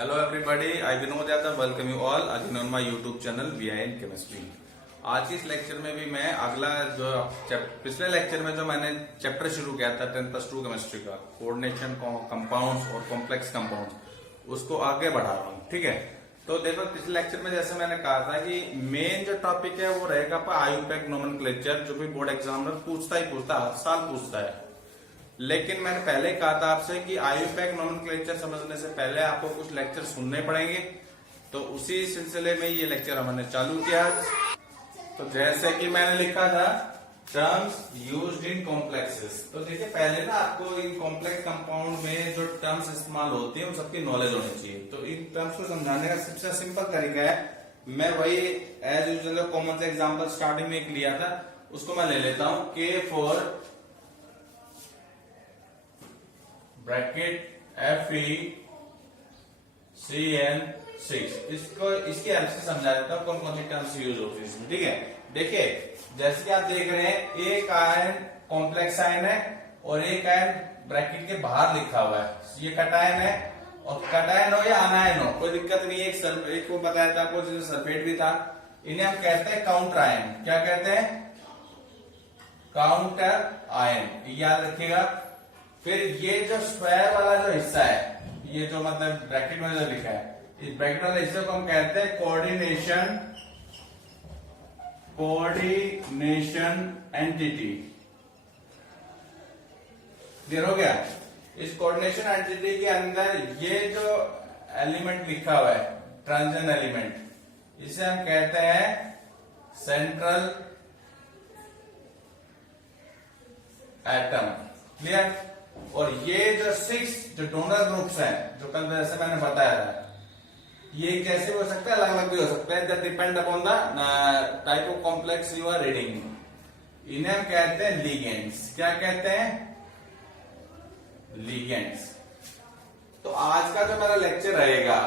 Hello everybody, I Vinod Yadav welcome you all again on my YouTube channel VIN Chemistry। आज के इस lecture में भी मैं अगला जो पिछले लेक्चर में जो मैंने चैप्टर शुरू किया था 10+2 केमिस्ट्री का कोऑर्डिनेशन कंपाउंड्स और कॉम्प्लेक्स कंपाउंड्स उसको आगे बढ़ा रहा हूँ। ठीक है, तो देखो पिछले लेक्चर में जैसे मैंने कहा था कि मेन जो टॉपिक है वो रहेगा आयुपैक नोमेनक्लेचर, जो भी बोर्ड एग्जाम में पूछता ही पूछता हर साल पूछता है। लेकिन मैंने पहले कहा था आपसे कि आयुपैक नोमेनक्लेचर समझने से पहले आपको कुछ लेक्चर सुनने पड़ेंगे, तो उसी सिलसिले में ये लेक्चर हमने चालू किया। तो जैसे कि मैंने लिखा था टर्म्स यूज्ड इन कॉम्प्लेक्सेस, तो देखिए पहले ना आपको इन कॉम्प्लेक्स कंपाउंड में जो टर्म्स इस्तेमाल होती है उन सबकी नॉलेज होनी चाहिए। तो इन टर्म्स को समझाने का सबसे सिंपल तरीका है, मैं वही एज यूजुअल कॉमन से एग्जांपल स्टार्टिंग में एक लिया था उसको मैं ले लेता हूं। के फॉर ब्रैकेट FeCN6, इसको इसकी हेल्प से समझा देता हूं कौन कौन सी टर्म्स यूज होती है इसमें। ठीक है, देखिए जैसे कि आप देख रहे हैं एक आयन कॉम्प्लेक्स आयन है और एक आयन ब्रैकेट के बाहर लिखा हुआ है, ये कटायन है। और कटायन हो या अनायन हो कोई दिक्कत नहीं है। एक को बताया था आपको जिसमें सल्फेट भी था, इन्हें हम कहते हैं काउंटर आयन। क्या कहते हैं? काउंटर आयन, याद रखिएगा। फिर ये जो स्क्वायर वाला जो हिस्सा है, ये जो मतलब ब्रैकेट में जो लिखा है, इस ब्रैकेट वाले हिस्से को हम कहते हैं कोऑर्डिनेशन एंटिटी। क्लियर हो गया? इस कोऑर्डिनेशन एंटिटी के अंदर ये जो एलिमेंट लिखा हुआ है ट्रांजिशन एलिमेंट, इसे हम कहते हैं सेंट्रल एटम। क्लियर? और ये जो 6 जो डोनर ग्रुप्स हैं, जो कल जैसे मैंने बताया था, ये कैसे हो सकता है, अलग अलग भी हो सकता है, that depend upon the type of complex you are reading. इन्हें हम कहते हैं लिगेंड्स। क्या कहते हैं? लिगेंड्स। तो आज का जो मेरा लेक्चर रहेगा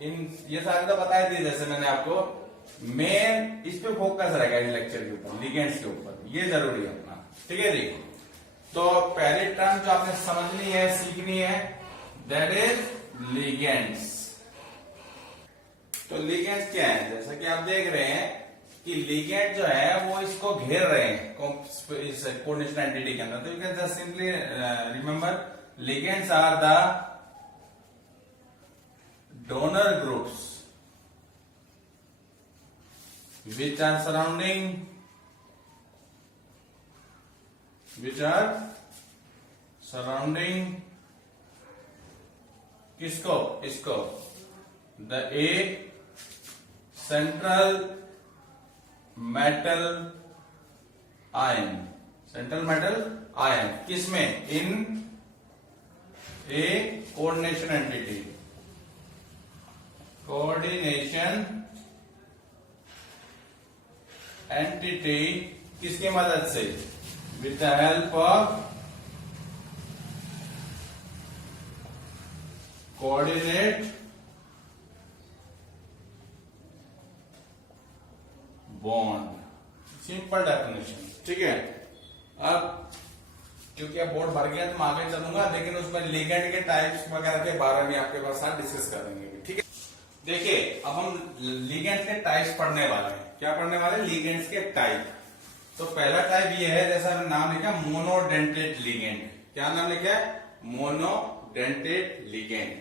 ये सारे तो बताए थे जैसे मैंने आपको, मेन इस पे फोकस रहेगा इन लेक्चर के ऊपर, लिगेंड्स के ऊपर, ये जरूरी है अपना। ठीक है जी, तो पहली टर्म जो आपने समझनी है, सीखनी है, दैट इज लिगेंड्स। तो लिगेंड्स क्या है? जैसा कि आप देख रहे हैं कि लिगेंड जो है वो इसको घेर रहे हैं इस कोऑर्डिनेशन एंटिटी के अंदर। तो you can just simply remember ligands are the donor groups which are surrounding किसको? इसको the a central metal ion. Central metal ion किसमें? In a coordination entity. Coordination entity किसकी मदद से? With the help of coordinate bond. Simple definition. ठीक है, अब क्योंकि अब बोर्ड भर गया तो मैं आगे चलूंगा, लेकिन उसमें लिगेंड के टाइप्स वगैरह के बारे में आपके पास साथ डिस्कस करेंगे। ठीक है, देखिए अब हम लिगेंड्स के टाइप्स पढ़ने वाले हैं। क्या पढ़ने वाले? लिगेंड्स के टाइप। तो पहला टाइप ये है, जैसा मैंने नाम लिखा मोनोडेंटेट लिगेंड। क्या नाम लिखा है? Monodentate ligand.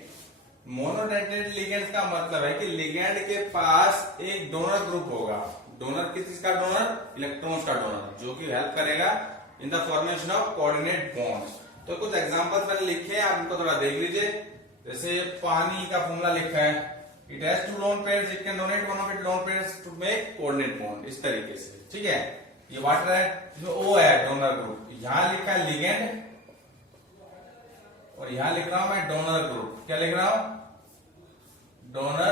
मोनोडेंटेट लिगेंड का मतलब है कि लिगेंड के पास एक डोनर ग्रुप होगा। डोनर किसका डोनर? इलेक्ट्रॉन्स का डोनर, जो कि हेल्प करेगा in the formation of coordinate bonds. तो कुछ एग्जांपल्स मैंने लिखे हैं, आप उनको थोड़ा देख लीजिए। जैसे पानी का फॉर्मूला लिखा है, it has 2 lone pairs, it can donate one of it lone pairs to make coordinate bond, इस तरीके से। ठीक है, ये वाटर है, इसमें O है डोनर ग्रुप, यहां लिखा है लिगेंड और यहां लिख रहा हूं मैं डोनर ग्रुप। क्या लिख रहा हूं? Donor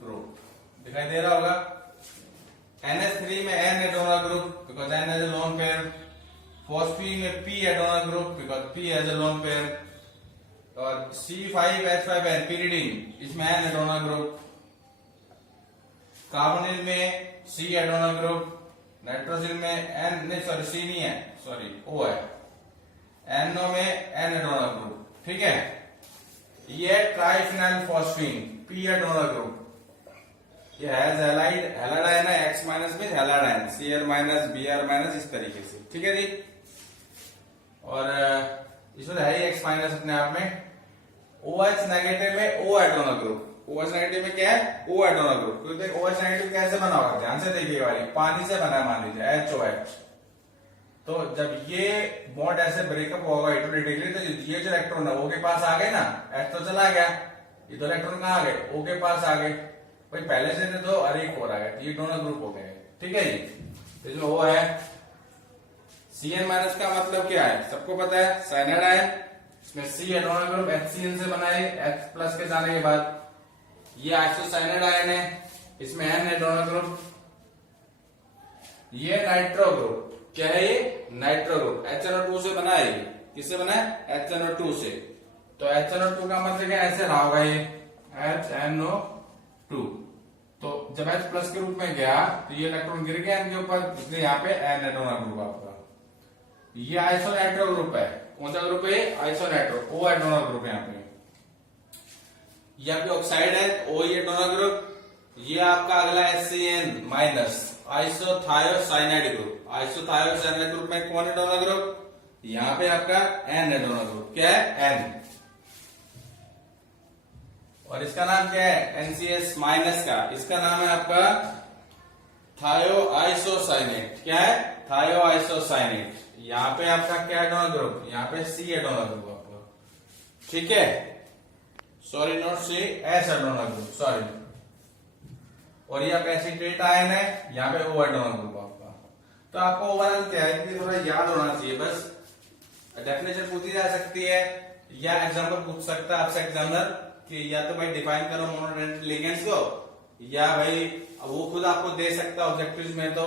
group. दिखाई दे रहा होगा। NH3 में N है donor group, because N has a lone pair. Phosphine में P है donor group, because P has a lone pair. और C5H5N pyridine, इसमें N है डोनर ग्रुप। कार्बोनिल में C है डोनर ग्रुप। नाइट्रोजन में N नहीं, सॉरी C नहीं है, सॉरी O है। NO में N है डोनर ग्रुप। ठीक है, ये है ट्राइफिनाइल फॉस्फीन, पी है डोनर ग्रुप। ये हैज हैलाइड, हैलाडाइन है, एक्स माइनस में हैलाडाइन, सीआर माइनस, बीआर माइनस, इस तरीके से, ठीक है जी। और इसमें है ही एक्स माइनस अपने आप में। OH नेगेटिव में O है डोनर ग्रुप। OH नेगेटिव में क्या है? O है डोनर ग्रुप। क्योंकि OH नेगेटिव कैसे बना हुआ है, ध्यान से देखिए वाली, पानी से बना है, मान लीजिए HOH। तो जब ये बॉन्ड ऐसे ब्रेकअप होगा ऑटोमेटिकली, तो ये जो इलेक्ट्रॉन है O के पास आ गए ना, H तो चला गया, ये दो इलेक्ट्रॉन कहाँ आ गए? O के पास आ गए। भाई पहले से तो अरे एक हो रहा है, ये डोनर ग्रुप हो गए, ठीक है जी। तो इसमें O है। Cn माइनस का मतलब क्या है, सबको पता है, साइनाइड आयन। इसमें C है डोनर ग्रुप, HCN से बना है, H प्लस के जाने के बाद। ये आइसोसाइनाइड आयन है, इसमें N है डोनर ग्रुप। ये नाइट्रो ग्रुप, क्या है ये? Nitro group. HNO2 से बना है, ये किससे बना है? HNO2 से। तो HNO2 का मतलब क्या, ऐसे रहा होगा ये HNO2। तो जब H प्लस के रूप में गया तो ये इलेक्ट्रॉन गिर गया इनके ऊपर, इसलिए यहाँ पे N है डोनर ग्रुप आपका। ये आइसोनाइट्रो ग्रुप है। कौन सा ग्रुप है? आइसोनाइट्रो। O है डोनर ग्रुप यहाँ पे। यहाँ पे ऑक्साइड है, O ये डोनर ग्रुप। ये आपका अगला HCN माइनस, आइसोथायोसाइनाइड ग्रुप। आइसोथायोसाइनाइड ग्रुप में कौन है डोनर ग्रुप? यहाँ पे आपका N है डोनर ग्रुप। क्या है? N। और इसका नाम क्या है? NCS माइनस का, इसका नाम है आपका थायोआइसोसाइनेट। क्या है? थायोआइसोसाइनेट। यहाँ पे आपका क्या है डोनर ग्रुप? यहाँ पे C है डोनर ग्रुप आपका, ठीक है। सॉरी नॉट C, S है डोनर ग्रुप, सॉरी। और ये आपका एसिटेट आयन है, यहाँ पे O है डोनर ग्रुप आपका। तो आपको ओवरऑल क्या है कि थोड़ा याद होना चाहिए बस। डेफिनेशन पूछी जा सकती है या एग्जाम्पल पूछ सकता है आपसे एग्जामिनर कि या तो भाई डिफाइन करो मोनोडेंटेड लिगेंड्स को, या भाई वो खुद आपको दे सकता है ऑब्जेक्टिव्स में, तो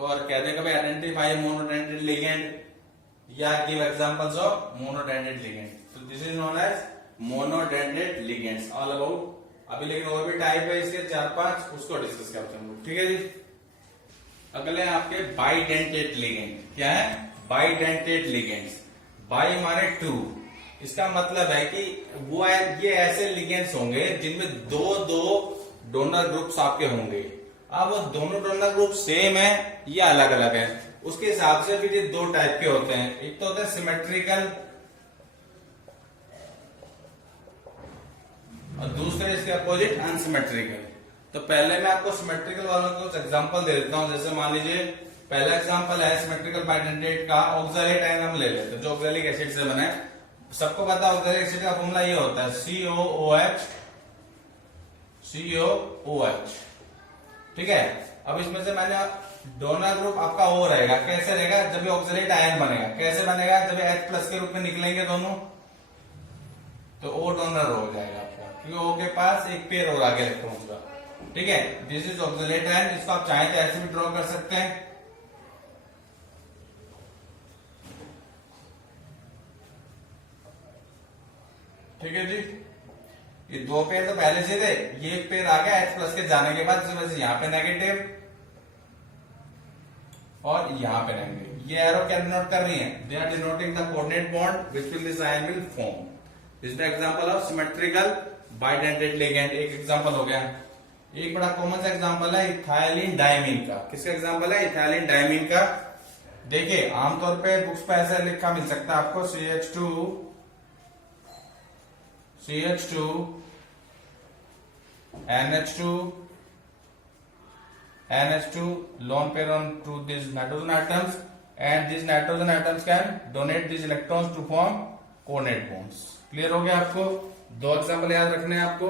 और कह देगा भाई आइडेंटिफाई मोनोडेंटेड लिगेंड या give examples of monodentate ligand. तो this is known as monodentate ligands, all about. अभी लेकिन और भी टाइप है इसके 4-5, उसको डिस्कस करते हैं, ठीक है जी। अगले आपके बाइडेंटेड लिगेंड। क्या है? Bidentate ligands. बाई माने टू, इसका मतलब है कि वो ये ऐसे लिगेंड्स होंगे जिनमें दो डोनर ग्रुप्स आपके होंगे। अब वो दोनों डोनर ग्रुप सेम है या अलग अलग है, उसके हिसाब से फिर ये दो टाइप के होते हैं। एक तो होता है सिमेट्रिकल और दूसरे इसके अपोजिट अनसिमेट्रिकल। तो पहले मैं आपको सिमेट्रिकल वालों के कुछ एग्जांपल दे देता हूं। जैसे मान लीजिए पहला एग्जांपल है सिमेट्रिकल बाइडेंटेट का, ऑक्सैलिक आयन हम ले लेते हैं जो ऑक्सैलिक एसिड से बना है। सबको पता है ऑक्सैलिक एसिड का फॉर्मूला ये होता है COOH, COOH, ठीक है। अब इसमें से मैंने डोनर ग्रुप आपका O रहेगा, कैसे रहेगा? जब ये ऑक्सैलेट आयन बनेगा, कैसे बनेगा? जब ये H प्लस के रूप में निकलेंगे दोनों, तो O डोनर हो जाएगा आपका, क्योंकि O के पास एक पेयर और आगे इलेक्ट्रॉन का, ठीक है। This is oxalate ion. इसको आप चाहें तो ऐसे भी ड्रॉ कर सकते हैं, ठीक है जी। ये दो पेयर तो पहले से थे, ये एक पेयर आ गया H प्लस के जाने के बाद, इस वजह से यहाँ पे नेगेटिव और यहाँ पे नेगेटिव। ये एरो क्या डिनोट कर रही है? They are denoting the coordinate bond which will this ion will form. This is the example of symmetrical bidentate ligand. एक एग्जांपल हो गया। एक बड़ा कॉमन सा एग्जांपल है इथाइलिन डायमीन का। किसका एग्जांपल है? इथाइलिन डायमीन का। देखिए आमतौर पे बुक्स पे ऐसा लिखा मिल सकता है आपको CH2 NH2 lone pair on to these nitrogen atoms, and these nitrogen atoms can donate these electrons to form coordinate bonds. Clear हो गया आपको? दो एग्जांपल याद रखने हैं आपको।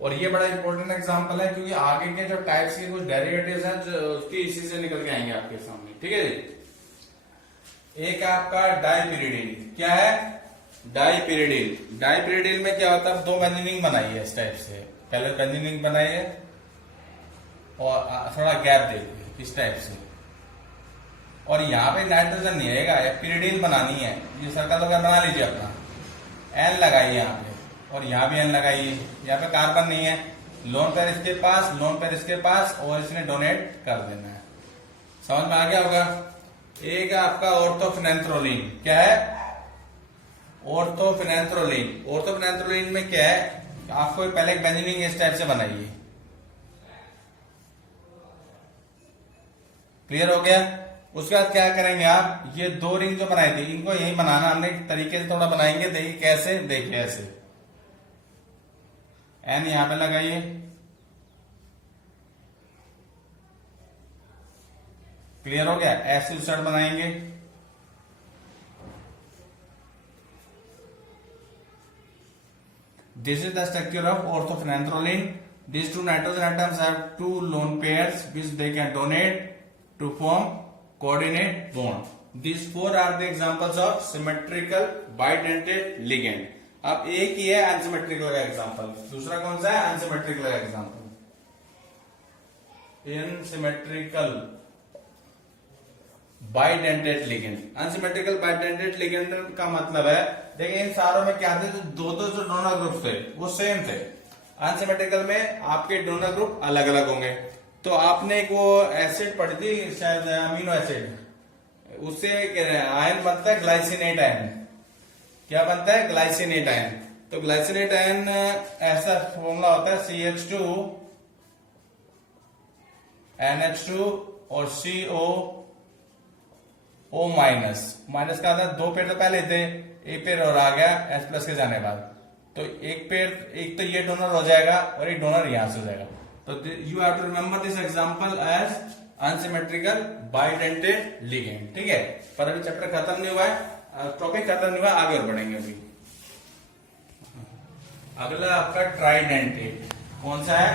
और ये बड़ा इंपॉर्टेंट एग्जांपल है क्योंकि आगे के जो टाइप्स के कुछ डेरिवेटिव्स हैं जो उसकी इसी से निकल के आएंगे आपके सामने, ठीक है जी। एक आपका डाइपिरिडिन। क्या है? डाइपिरिडिन। डाइपिरिडिन में क्या होता है? दो बेंजीन बनाई है इस टाइप से, पहले बेंजीन बनाई है और थोड़ा गैप दे दिया इस टाइप से, और यहाँ पे नाइट्रोजन नहीं रहेगा, पिरिडिन बनानी है। ये सर्कल वगैरह बना लीजिए अपना, N लगाइए यहाँ पे और यहाँ भी N लगाइए। यहाँ पे कार्बन नहीं है, लोन पेयर इसके पास, लोन पेयर इसके पास, और इसने डोनेट कर देना है। समझ में आ गया होगा? एक आपका ऑर्थोफिनेंथ्रोलिन। क्या है? ऑर्थोफेनेंथ्रोलिन। ऑर्थोफेनेंथ्रोलिन में क्या है, आपको पहले एक बेंजीनिंग इस टाइप से बनाइए। क्लियर हो गया। उसके बाद क्या करेंगे आप, ये दो रिंग जो बनाई थी इनको यही बनाना हमने तरीके से थोड़ा बनाएंगे। देखिए कैसे, देखिए ऐसे एन यहां पे लगाइए, क्लियर हो गया। ऐसे उस साइड बनाएंगे, this is the structure of orthophenanthroline. These two nitrogen atoms have two lone pairs which they can donate to form coordinate bond. These four are the examples of symmetrical bidentate ligand. अब एक ही है unsymmetrical का example, दूसरा कौन सा है, unsymmetrical का एग्जांपल। Unsymmetrical bidentate ligand. Unsymmetrical bidentate ligand का मतलब है, देखिए इन सारों में क्या थे, दो जो डोनर ग्रुप थे वो सेम थे। अनसिमेट्रिकल में आपके डोनर ग्रुप अलग अलग होंगे। तो आपने एक वो एसिड पढ़ी थी शायद, अमीनो एसिड, उससे आयन बनता है ग्लाइसिनेट आयन। क्या बनता है, ग्लाइसिनेट आयन। तो ग्लाइसिनेट आयन ऐसा फॉर्मूला होता है CH2 NH2 और COO माइनस। माइनस का था, दो पेड़ तो पहले थे, एक पेड़ और आ गया H प्लस के जाने बाद। तो एक पेड़, एक तो ये डोनर हो जाएगा और एक डोनर यहां से हो जाएगा। तो you have to remember this example as unsymmetrical bidentate ligand. ठीक है, पर अभी चैप्टर खत्म नहीं हुआ है, टॉपिक खत्म नहीं हुआ, आगे और बढ़ेंगे। अभी अगला आपका ट्राइडेंटेट। कौन सा है,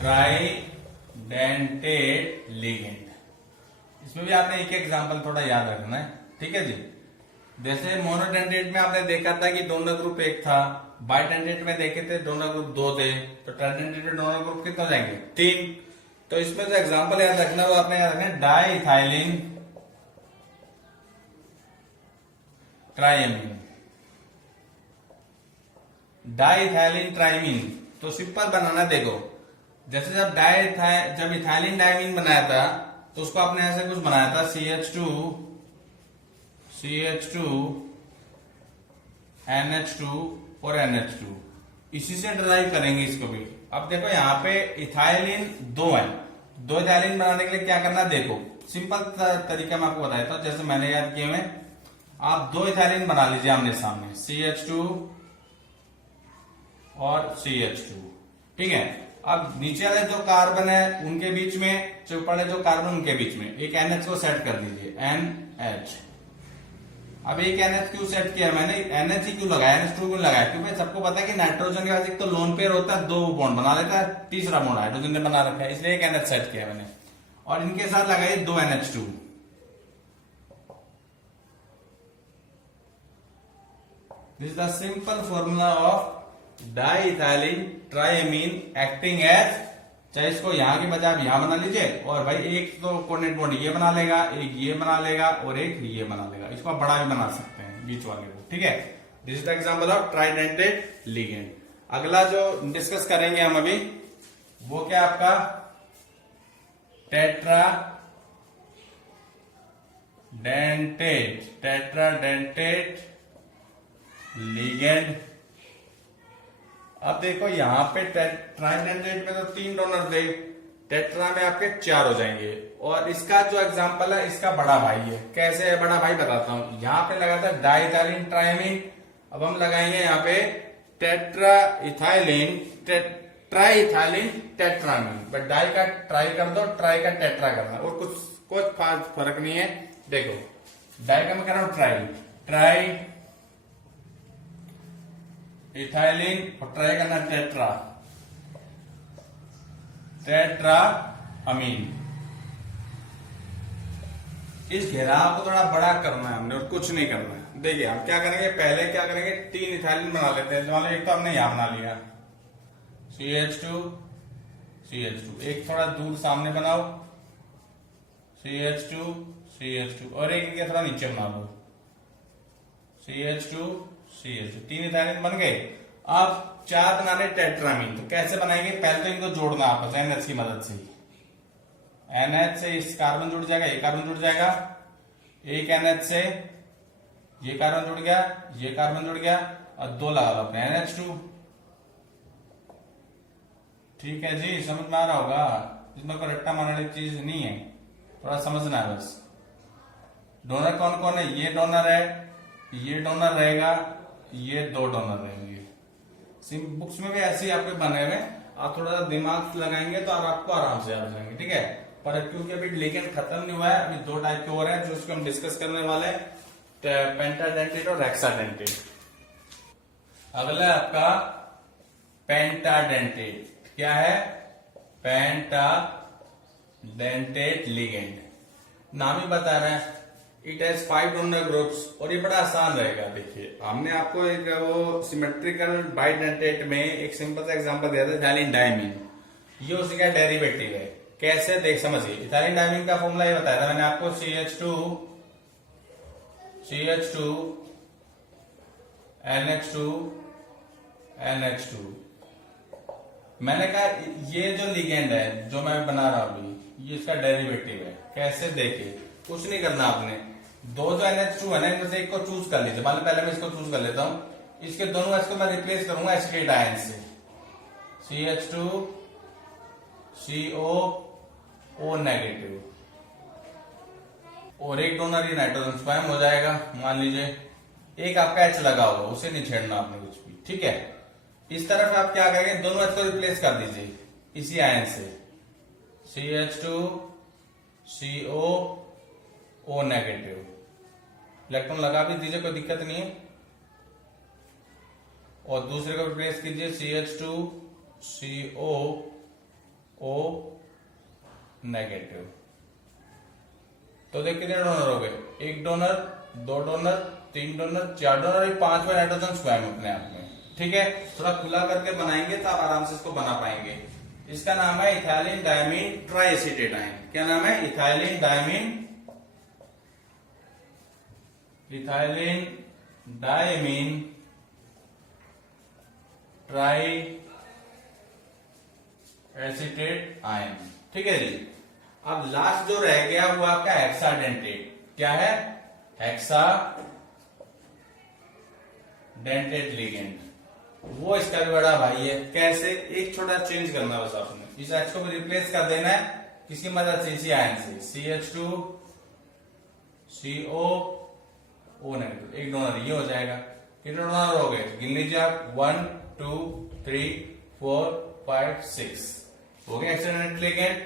ट्राइडेंटेट लिगेंड। इसमें भी आपने एक एग्जांपल थोड़ा याद रखना है। ठीक है जी। जैसे मोनोडेंटेट में आपने देखा था कि डोनर ग्रुप एक था, बाइडेंटेट में देखे थे डोनर ग्रुप दो थे, तो ट्राइडेंटेट में डोनर ग्रुप कितना हो जाएंगे, तीन। तो इसमें जो एग्जांपल याद रखना वो आपने याद रखना, डाइइथाइलिन ट्राइएमीन। डाइइथाइलिन ट्राइमीन तो सिंपल बनाना, देखो जैसे जब इथाइलिन डाइमीन बनाया था तो उसको आपने ऐसे कुछ बनाया था, CH2 NH2 और NH2, इसी से ड्राइव करेंगे इसको भी। अब देखो यहाँ पे इथाइलिन दो है, दो इथाइलिन बनाने के लिए क्या करना है, देखो सिंपल तरीका मैं आपको बताया था, जैसे मैंने याद किए हुए। आप दो इथाइलिन बना लीजिए आमने सामने, CH2 और CH2। ठीक है, अब नीचे वाले जो कार्बन है उनके बीच में, जो ऊपर जो कार्बन उनके बीच में एक NH को सेट कर दीजिए, NH। अब एक NH क्यों सेट किया मैंने, NH ही क्यों लगाया, NH2 क्यों लगाया, क्योंकि सबको पता है कि नाइट्रोजन के पास एक तो लोन पेयर होता है, दो बॉन्ड बना लेता है, तीसरा बॉन्ड हाइड्रोजन ने बना रखा है, इसलिए एक NH सेट किया मैंने। और इनके साथ लगाइए दो NH2। This is the simple formula of diethylene triamine acting as, चाहे इसको यहां के बजाय आप यहां बना लीजिए, और भाई एक तो कोऑर्डिनेट बॉन्ड ये बना लेगा, एक ये बना लेगा और एक ये बना लेगा, इसको आप बड़ा भी बना सकते हैं बीच वाले को। ठीक है, this is the example of tridentate ligand. अगला जो डिस्कस करेंगे हम अभी, वो क्या आपका टेट्राडेंटेट लिगेंड। अब देखो यहाँ पे ट्राइडेंटेट में तो तीन डोनर थे, टेट्रा में आपके चार हो जाएंगे। और इसका जो एग्जांपल है, इसका बड़ा भाई है। कैसे है बड़ा भाई, बताता हूं। यहाँ पे लगा था डाइइथाइलिन ट्राइमीन, अब हम लगाएंगे यहाँ पे ट्राइइथाइलिन टेट्रामीन। बट डाई का ट्राई कर दो, ट्राई का टेट्रा करना, और कुछ खास फर्क नहीं है। देखो डाई का मैं कह रहा हूं ट्राई इथाइलिन और ट्राई करना टेट्रा अमीन। इस घेराव को थोड़ा बड़ा करना है हमने, और कुछ नहीं करना है। देखिए हम क्या करेंगे, पहले क्या करेंगे, तीन इथाइलिन बना लेते हैं। मान लो एक तो हमने यहां बना लिया, CH2 एक थोड़ा दूर सामने बनाओ, CH2 और एक थोड़ा नीचे बना लो, CH2 तीन इथाइलिन बन गए। अब चार बनाने टेट्रामीन, तो कैसे बनाएंगे, पहले तो इनको जोड़ना आपस में NH की मदद से। NH से इस कार्बन जुड़ जाएगा, एक कार्बन जुड़ जाएगा, एक NH से ये कार्बन जुड़ गया, ये कार्बन जुड़ गया और 2 लगा लो अपने NH2। ठीक है जी, समझ में आ रहा होगा, इसमें कोई रट्टा मारने वाली चीज नहीं है, थोड़ा समझना है बस। डोनर कौन कौन है? ये डोनर है, ये डोनर रहेगा, ये 2 डोनर रहेंगे। बुक्स में भी ऐसे ही आपके बने हुए, आप थोड़ा सा दिमाग लगाएंगे तो आपको आराम से याद हो जाएंगे। ठीक है, पर क्योंकि अभी लिगेंड खत्म नहीं हुआ है, अभी 2 टाइप के और हैं जो उसको हम डिस्कस करने वाले हैं, पेंटाडेंटेट और हेक्साडेंटेट। अगला आपका पेंटाडेंटेट। क्या है? पेंटाडेंटेट लिगेंड, नाम ही बता रहे हैं, इट हैज 5 डोनर ग्रुप्स। और ये बड़ा आसान रहेगा। देखिए, हमने आपको एक वो सिमेट्रिकल बाइडेंटेट में एक सिंपल सा एग्जांपल दिया था, इथाइलिन डायमीन। ये उसी का डेरिवेटिव है। कैसे? देख समझिए, इथाइलिन डायमीन का फॉर्मूला ये बताया था मैंने आपको, CH2 NH2 मैंने कहा ये जो लिगेंड है जो मैं बना रहा हूं अभी, ये इसका डेरिवेटिव है। कैसे? देखिए, कुछ नहीं करना आपने, 2 जो NH2 है ना, इनमें से एक को चूज कर लीजिए। मान लो पहले मैं इसको चूज कर लेता हूं, इसके दोनों एच को मैं रिप्लेस करूंगा एसिटेट आयन से, CH2CO नेगेटिव, और एक डोनर ही नाइट्रोजन स्वयं हो जाएगा। मान लीजिए एक आपका एच लगा हुआ, उसे नहीं छेड़ना आपने कुछ भी। ठीक है, इस तरफ आप क्या करेंगे, दोनों एच को रिप्लेस कर दीजिए इसी आयन से, CH2CO नेगेटिव, इलेक्ट्रॉन लगा भी दीजिए, कोई दिक्कत नहीं है। और दूसरे को रिप्लेस कीजिए, CH2CO नेगेटिव। तो देख कितने डोनर हो गए, 1 डोनर, 2 डोनर, 3 डोनर, 4 डोनर, 5वां नाइट्रोजन स्वयं अपने आप में। ठीक है, थोड़ा खुला करके बनाएंगे तो आप आराम से इसको बना पाएंगे। इसका नाम है इथाइलिन डायमीन ट्राइएसिटेट आयन। क्या नाम है? Ethylene diamine try acetate ion. ठीक है जी। अब लास्ट जो रह गया वो आपका हेक्साडेंटेट। क्या है? Hexadentate ligand. वो इसका भी बड़ा भाई है। कैसे? एक छोटा चेंज करना बस आपने, इस एच को भी रिप्लेस कर देना है किसकी मदद से? इसी आयन से, CH2CO नेगेटिव, 1 डोनर, ये हो जाएगा। कितने डोनर हो गए? गिन लीजिए आप, 1 2 3 4 5 6 हो गए हेक्साडेंटेट लिगेंड।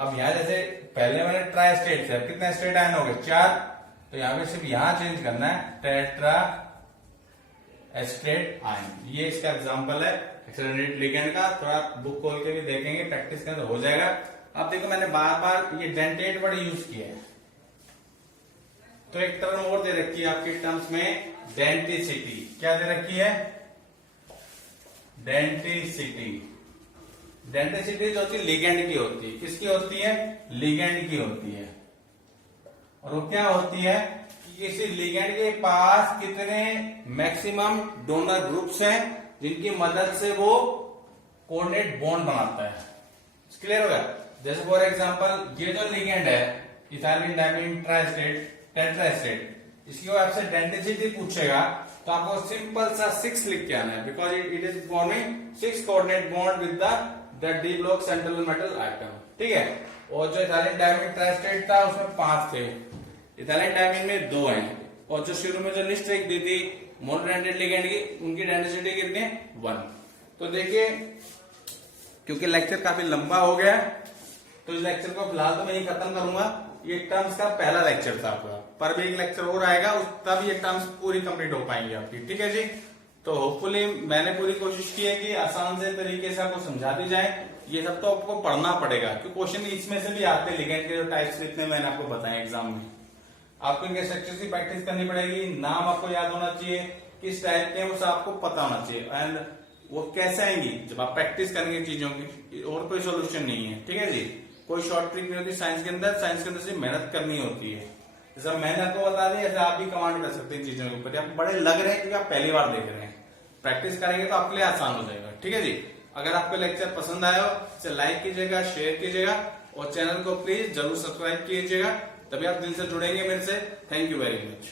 अब यहां जैसे पहले मैंने ट्राई स्टेट थे, कितने स्टेट आयन हो गए? 4। तो यहां पे सिर्फ यहां चेंज करना है, टेट्रा एस्टेट आयन। ये इसका एग्जांपल है हेक्साडेंटेट लिगेंड का। थोड़ा बुक खोल के भी देखेंगे, प्रैक्टिस करने हो जाएगा। अब देखो, मैंने बार बार ये डेंटेट वर्ड यूज किया है, तो एक टर्म और दे रखी है आपके टर्म्स में, डेंटिसिटी। क्या दे रखी है? डेंटिसिटी। डेंटिसिटी जो होती है लिगेंड की होती है। किसकी होती है? लिगेंड की होती है। और वो क्या होती है? किसी लिगेंड के पास कितने मैक्सिमम डोनर ग्रुप्स हैं जिनकी मदद से वो कोऑर्डिनेट बॉन्ड बनाता है। क्लियर हो गया? जैसे फॉर एग्जांपल, ये जो लिगेंड है इथाइलिन डायमीन ट्राइएस्टेट टेट्राएस्टेट, इसकी वो आपसे डेंसिटी पूछेगा तो आपको सिंपल सा 6 लिख के आना है, because it is forming 6 coordinate bond with the D block central metal atom. ठीक है, और जो इथाइलिन डायमीन ट्राइएस्टेट था उसमें 5 थे, इथाइलिन डायमीन में 2 हैं। और जो शुरू में जो लिस्ट एक दी थी मोनोडेंटेट लिगेंड की, उनकी डेंसिटी कितनी है? 1। तो देखिए, क्योंकि लेक्चर काफी लंबा हो गया तो इस लेक्चर को फिलहाल तो मैं ही खत्म करूंगा। ये टर्म्स का पहला लेक्चर था आपका, पर भी एक लेक्चर और आएगा, तब ये टर्म्स पूरी कंप्लीट हो पाएंगी आपकी। ठीक है जी। तो होपफुली मैंने पूरी कोशिश की है कि आसान से तरीके से आपको समझा दी जाए। ये सब तो आपको पढ़ना पड़ेगा, क्योंकि क्वेश्चन इसमें से भी आते हैं लिगेंड के जो टाइप्स इतने मैंने आपको बताए एग्जाम में। आपको इनके स्ट्रक्चर की प्रैक्टिस करनी पड़ेगी, नाम आपको याद होना चाहिए, किस टाइप के वो आपको पता होना चाहिए, एंड वो कैसे आएंगी जब आप प्रैक्टिस करेंगे चीजों की। और कोई सोल्यूशन नहीं है। ठीक है जी। कोई शॉर्ट ट्रिक नहीं होती साइंस के अंदर। साइंस के अंदर सिर्फ मेहनत करनी होती है। जैसा मैंने आपको बता दिया, ऐसे आप भी कमांड कर सकते हैं चीजों के ऊपर। आप बड़े लग रहे हैं क्योंकि आप पहली बार देख रहे हैं, प्रैक्टिस करेंगे तो आपके लिए आसान हो जाएगा। ठीक है जी। अगर आपको लेक्चर पसंद आया हो इसे लाइक कीजिएगा, शेयर कीजिएगा और चैनल को प्लीज जरूर सब्सक्राइब कीजिएगा, तभी आप दिल से जुड़ेंगे मेरे से। Thank you very much.